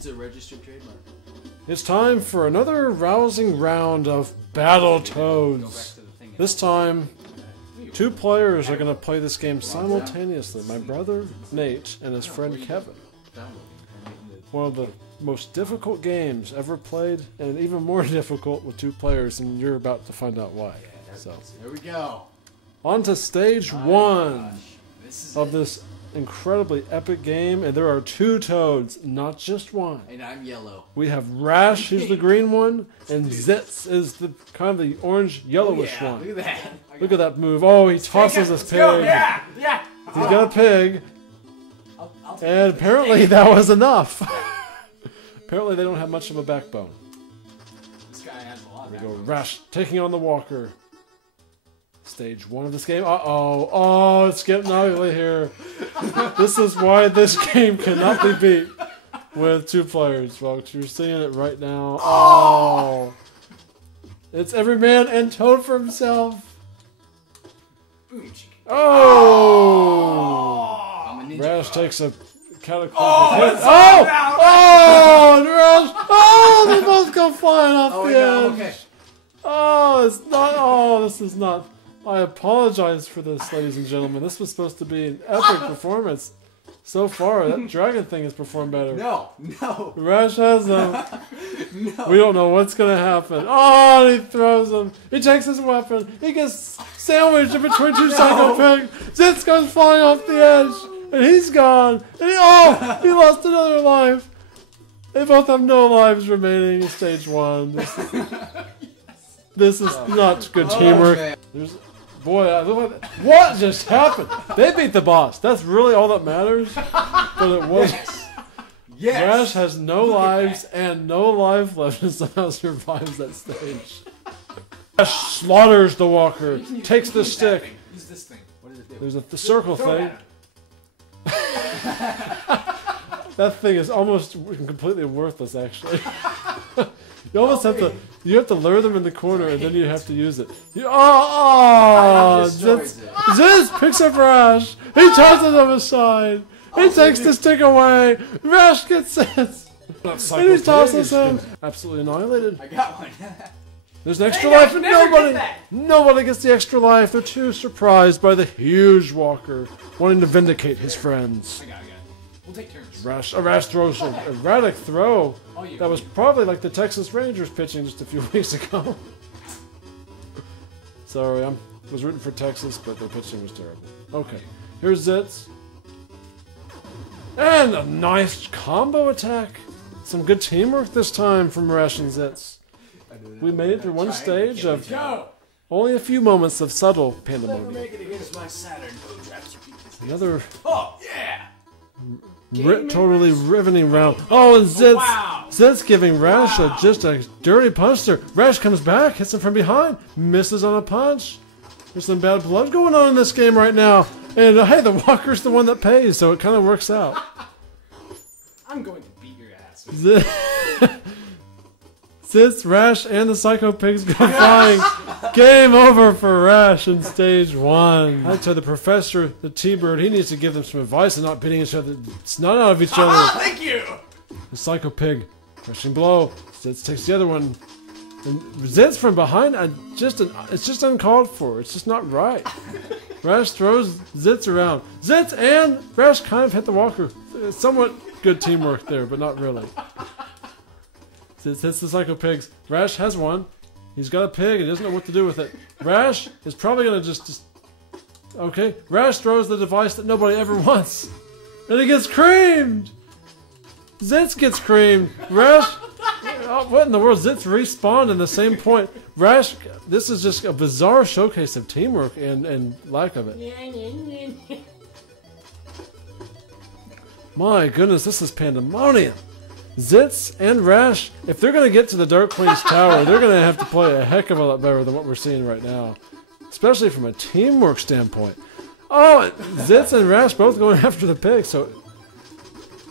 It's a registered trademark. It's time for another rousing round of Battletoads. This time, 2 players are going to play this game simultaneously. My brother, Nate, and his friend, Kevin. One of the most difficult games ever played, and even more difficult with 2 players, and you're about to find out why. So, here we go. On to stage 1 of this incredibly epic game, and there are 2 toads, not just one. And I'm yellow. We have Rash, who's the green one, and Zitz is the kind of the orange yellowish one. Look at that. Look at that move. Oh, he tosses his pig. Yeah, yeah. He's got a pig. And apparently that was enough. Apparently they don't have much of a backbone. This guy has a lot of There we go. Rash taking on the walker. Stage 1 of this game. Uh-oh. Oh, it's getting ugly here. This is why this game cannot be beat with 2 players, folks. You're seeing it right now. Oh. It's every man and Toad for himself. Oh. Rash takes a cataclysmic hit. Oh, Rash. Oh, they both go flying off the edge. Okay. Oh, it's not. Oh, this is not. I apologize for this, ladies and gentlemen. This was supposed to be an epic performance. So far, that dragon thing has performed better. No. Rash has them. No. We don't know what's going to happen. Oh, and he throws them. He takes his weapon. He gets sandwiched in between 2 psycho pigs. Zitz goes flying off the edge. And he's gone. And he lost another life. They both have no lives remaining in stage 1. This is not good teamwork. Boy, what just happened? They beat the boss. That's really all that matters. But it was. Yes. Rash has no lives and no life left and somehow survives that stage. Rash slaughters the walker, takes the stick. Use this thing. What does it do? There's the circle thing. That thing is almost completely worthless, actually. You almost have to. You have to lure them in the corner, and then you have to use it. Zitz picks up Rash. He tosses him aside. He takes the stick away. Rash gets Zitz. And he tosses him. Absolutely annihilated. I got one. There's an extra life, and nobody gets the extra life. They're too surprised by the huge walker, wanting to vindicate his friends. I got it. We'll take turns. Rash throws a erratic throw. That was probably like the Texas Rangers pitching just a few weeks ago. Sorry, I was rooting for Texas, but their pitching was terrible. Okay, here's Zitz. And a nice combo attack. Some good teamwork this time from Rash and Zitz. We made it through 1 stage of only a few moments of subtle pandemonium. Another totally riveting round. Oh, and Zitz giving Rash just a dirty punch there. Rash comes back, hits him from behind, misses on a punch. There's some bad blood going on in this game right now. And hey, the walker's the one that pays, so it kind of works out. I'm going to beat your ass. Zitz, Rash, and the Psycho Pigs go flying. Game over for Rash in stage 1. I tell the professor, the T-Bird, he needs to give them some advice and not beating each other. Snot out of each other. Thank you! The Psycho Pig, crushing blow. Zitz takes the other one. And Zitz from behind, it's just uncalled for. It's just not right. Rash throws Zitz around. Zitz and Rash kind of hit the walker. Somewhat good teamwork there, but not really. Zitz hits the Psycho Pigs. Rash has one. He's got a pig and he doesn't know what to do with it. Rash is probably going to just... Okay. Rash throws the device that nobody ever wants. And he gets creamed! Zitz gets creamed. Rash... Oh, what in the world? Zitz respawned in the same point. Rash... This is just a bizarre showcase of teamwork and lack of it. My goodness, this is pandemonium. Zitz and Rash, if they're going to get to the Dark Queen's Tower, they're going to have to play a heck of a lot better than what we're seeing right now. Especially from a teamwork standpoint. Oh, Zitz and Rash both going after the pig, so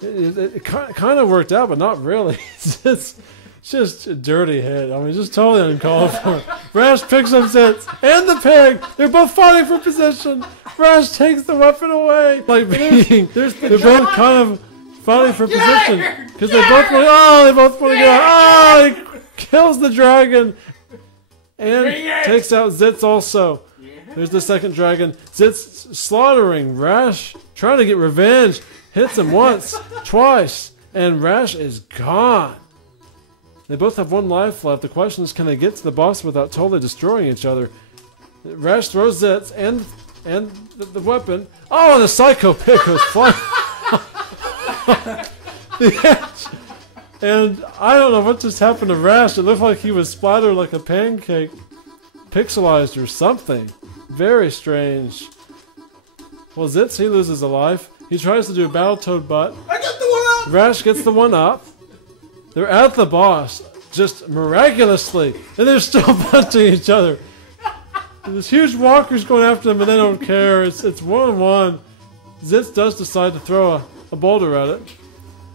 it kind of worked out, but not really. Zitz, just a dirty hit. I mean, just totally uncalled for. Rash picks up Zitz and the pig. They're both fighting for position. Rash takes the weapon away. Like being, they're both kind of fighting for position because they both want. Oh, they both want to go. Oh, he kills the dragon and takes out Zitz also. There's the second dragon. Zitz slaughtering Rash, trying to get revenge. Hits him once, twice, and Rash is gone. They both have one life left. The question is, can they get to the boss without totally destroying each other? Rash throws Zitz and the weapon. Oh, the Psycho Pig goes flying. And I don't know what just happened to Rash. It looked like he was splattered like a pancake, pixelized or something. Very strange. Well, Zitz, he loses a life. He tries to do a Battletoad butt. I got the one up! Rash gets the one up. They're at the boss, just miraculously, and they're still punching each other. There's huge walkers going after them, and they don't care. It's 1-on-1. Zitz does decide to throw a boulder at it.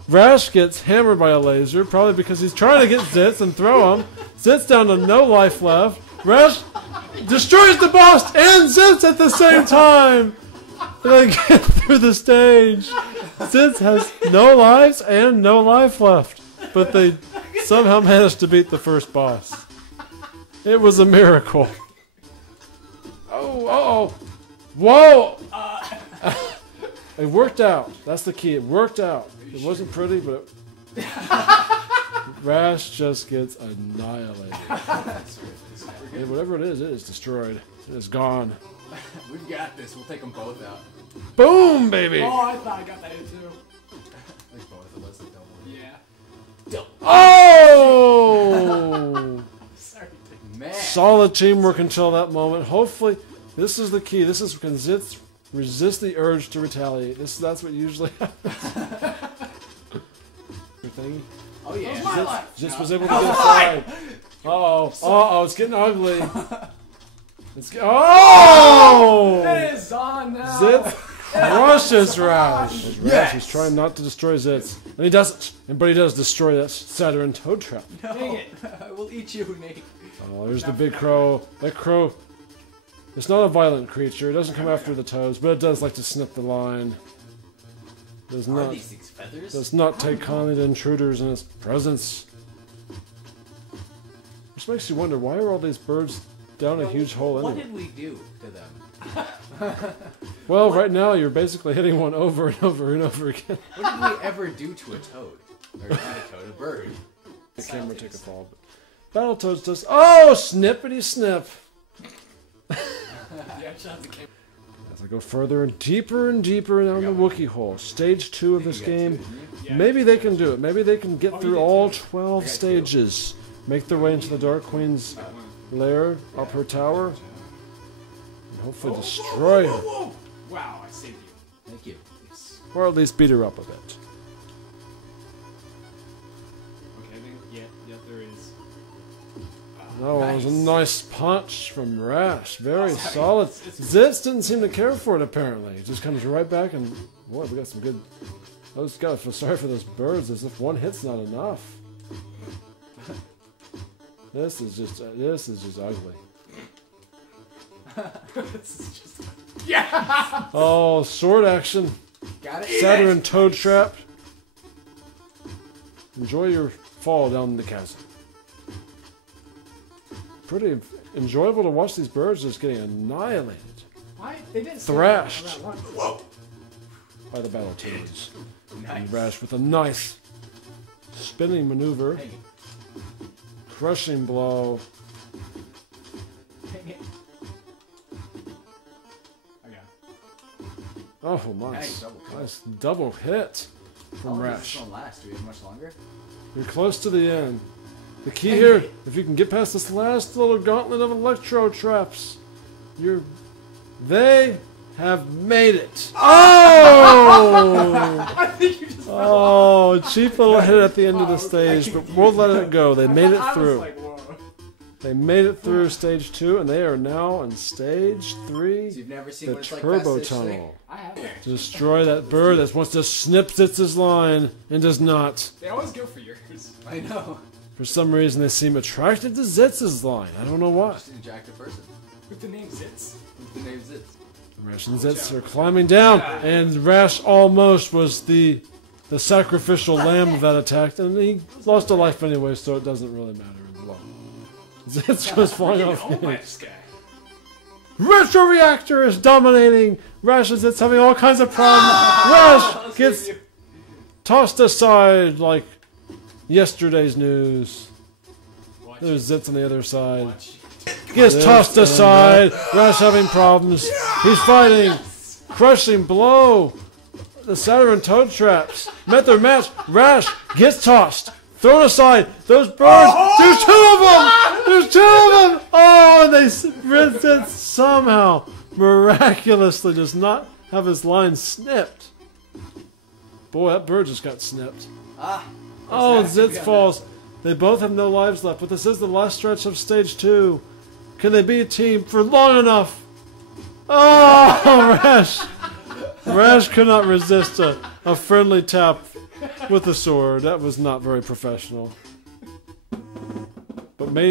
Rash gets hammered by a laser, probably because he's trying to get Zitz and throw him. Zitz down to no life left. Rash destroys the boss and Zitz at the same time. And they get through the stage. Zitz has no lives and no life left. But they somehow managed to beat the first boss. It was a miracle. Oh, uh-oh. Whoa! It worked out. That's the key. It worked out. It wasn't pretty, but Rash just gets annihilated. And whatever it is destroyed. It is gone. We've got this. We'll take them both out. Boom, baby! Oh, I thought I got that in too. There's both of us that don't want. Yeah. Oh! Sorry, man. Solid teamwork until that moment. Hopefully, this is the key. This is when Zitz resist the urge to retaliate. That's what usually happens. Everything. Oh yeah. Zitz was able to get a fight. Uh-oh, it's getting ugly. Oh! It is on now. Zitz crushes Rash. Rash is trying not to destroy Zitz. And he doesn't. But he does destroy that Saturn toad trap. No. Dang it. I will eat you, Nate. Oh, there's the big crow. That crow, it's not a violent creature. It doesn't come after the toads, but it does like to snip the line. Does Are not, these things feathers? does not take kindly to intruders in its presence. Which makes you wonder, why are all these birds down a huge hole in What them? did we do to them? Well, right now you're basically hitting one over and over and over again. What did we ever do to a toad? Or not a toad, a bird. The camera take a fall, but Battletoads does. Oh, snippity snip! As I go further and deeper down the Wookiee hole, stage 2 of this game. Maybe they can do it. Maybe they can get through all 12 stages, make their way into the Dark Queen's lair, up her tower, and hopefully destroy her, Wow, I saved you. Thank you. Yes. or at least beat her up a bit. Okay, yeah, there is. Oh, it was a nice punch from Rash. Very solid. Zitz didn't seem to care for it, apparently. He just comes right back and, boy, we got some good... I just gotta feel sorry for those birds, as if one hit's not enough. This is just ugly. Yeah! Oh, sword action. Got it. Saturn toad trap. Enjoy your fall down the chasm. Pretty enjoyable to watch these birds just getting annihilated. Why? They didn't Thrashed. Whoa. By the Battletoads. Nice. And Rash with a nice spinning maneuver. Dang it. Crushing blow. Dang it. I got it. Oh, nice double hit from Rash. This won't last. Do we have much longer? You're close to the end. The key here, if you can get past this last little gauntlet of electro traps, they have made it. Oh! I think you just Oh, cheap little hit at the end of the stage, but we'll let it go. They made it through. Like, whoa. They made it through stage 2, and they are now in stage 3. So you've never seen The what it's like turbo past stage tunnel. 3? I haven't. Destroy that bird that wants to snip Zitz's line and does not. They always go for yours. I know. For some reason, they seem attracted to Zitz's line. I don't know why. Just an attractive person. With the name Zitz? With the name Zitz. Rash and Zitz are climbing down, and Rash almost was the the sacrificial lamb that attacked, and he lost a life anyway, so it doesn't really matter in the long run. Zitz was falling off. Retro Reactor is dominating. Rash and Zitz having all kinds of problems. Rash gets tossed aside like yesterday's news. There's Zitz on the other side. Gets tossed aside. Rash having problems. He's fighting. Crushing blow. The Saturn toad traps. Met their match. Rash gets tossed. Thrown aside. Those birds. There's 2 of them. There's 2 of them. Oh, and Zitz somehow miraculously does not have his line snipped. Boy, that bird just got snipped. Oh, Zitz falls. They both have no lives left, but this is the last stretch of stage 2. Can they be a team for long enough? Oh, Rash! Rash could not resist a friendly tap with the sword. That was not very professional. But maybe.